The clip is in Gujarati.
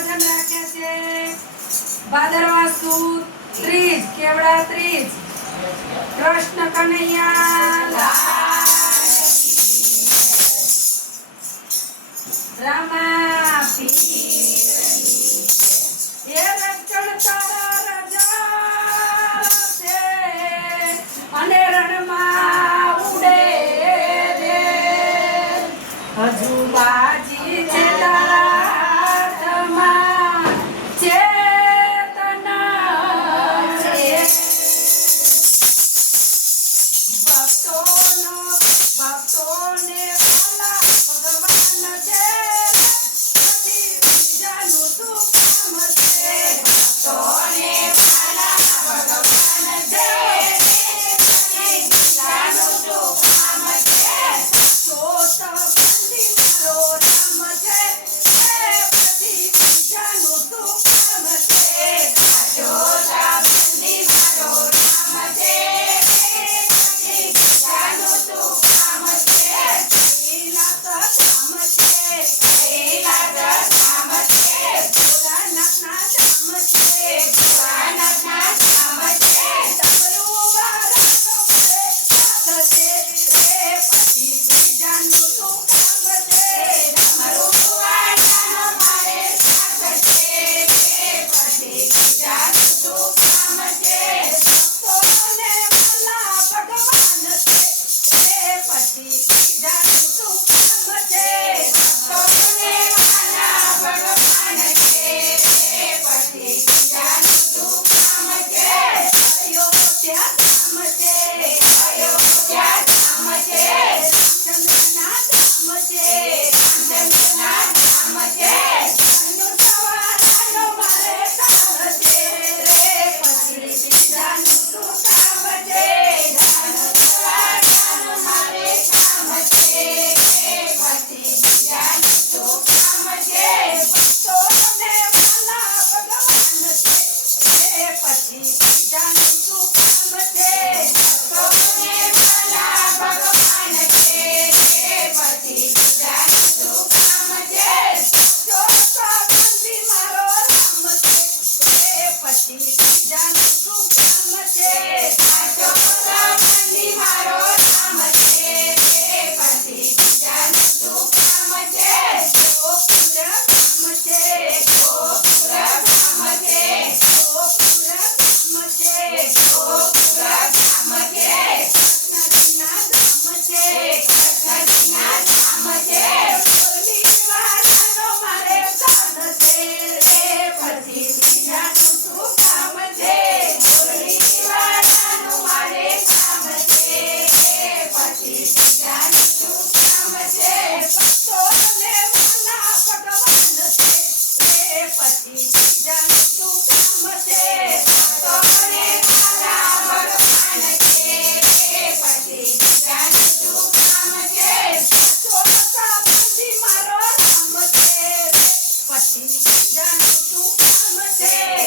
ભજન રાખે છે ભાદરવા સુદ ત્રીજ કેવડા ત્રીજ કૃષ્ણ કનૈયા લાલ રામા પીર એ રક્ષણ તારા રજા છે અને રણમાં ઉડે રે હજુ બાજી છે તારા હાથમાં ચેતના છે ભક્તોને વાલા ભગવાન છે પછી બીજાનું શું કામ છે ભક્તોને વાલા ભગવાન છે પછી બીજાનું શું કામ છે ચોથ પંડી મારો રામ છે પછી બીજાનું શું કામ છે ચોથ પંડી મારો રામ છે પછી બીજાનું શું કામ છે પહેલા તો કામ છે પહેલા તો કામ છે ભોળાનાથના ધામ છે ભોળાનાથના ધામ છે તમારું વારાનો મારે સાથ છે રે પછી બીજાનું શું કામ છે તમારું વારાનો મારે સાથ છે રે પછી બીજાનું શું કામ છે ભક્તોને વાલા ભગવાન છે પછી બીજાનું શું કામ છે ભક્તોને વાલા ભગવાન છે પછી બીજાનું શું કામ છે અયોધ્યા ધામ છે અયોધ્યા ધામ છે રામચંદ્રના ધામ છે રામચંદ્રના ધામ છે ધનુષવાળાનો મારે તાર છે રે પછી બીજાનું શું કામ છે ધનુષવાળાનો મારે કામ છે પછી બીજાનું શું કામ છે ભક્તોને વાલા ભગવાન છે પછી બીજાનું શું કામ છે ભક્તોને વાલા ભગવાન છે પછી બીજાનું શું કામ છે ચોથા પંડી મારો રામ છે પછી બીજાનું શું કામ છે ચોથા પંડી મારો રામ છે પછી બીજાનું શું કામ છે ગોકુળ ધામ છે ગોકુળ ધામ છે ગોકુળ ધામ છે ગોકુળ ધામ છે કૃષ્ણજીના ધામ છે કૃષ્ણજીના ધામ છે મુરલીવાળાનો મારે સાથ છે રે પછી બીજાનું શું કામ છે મુરલીવાળાનું મારે કામ છે પછી બીજાનું શું કામ છે ભક્તોને વાલા ભગવાન છે પછી બીજાનું શું કામ છે ભક્તોને વાલા ભગવાન છે પછી બીજાનું શું કામ છે ચોથા પંડી મારો રામ છે પછી બીજાનું શું કામ છે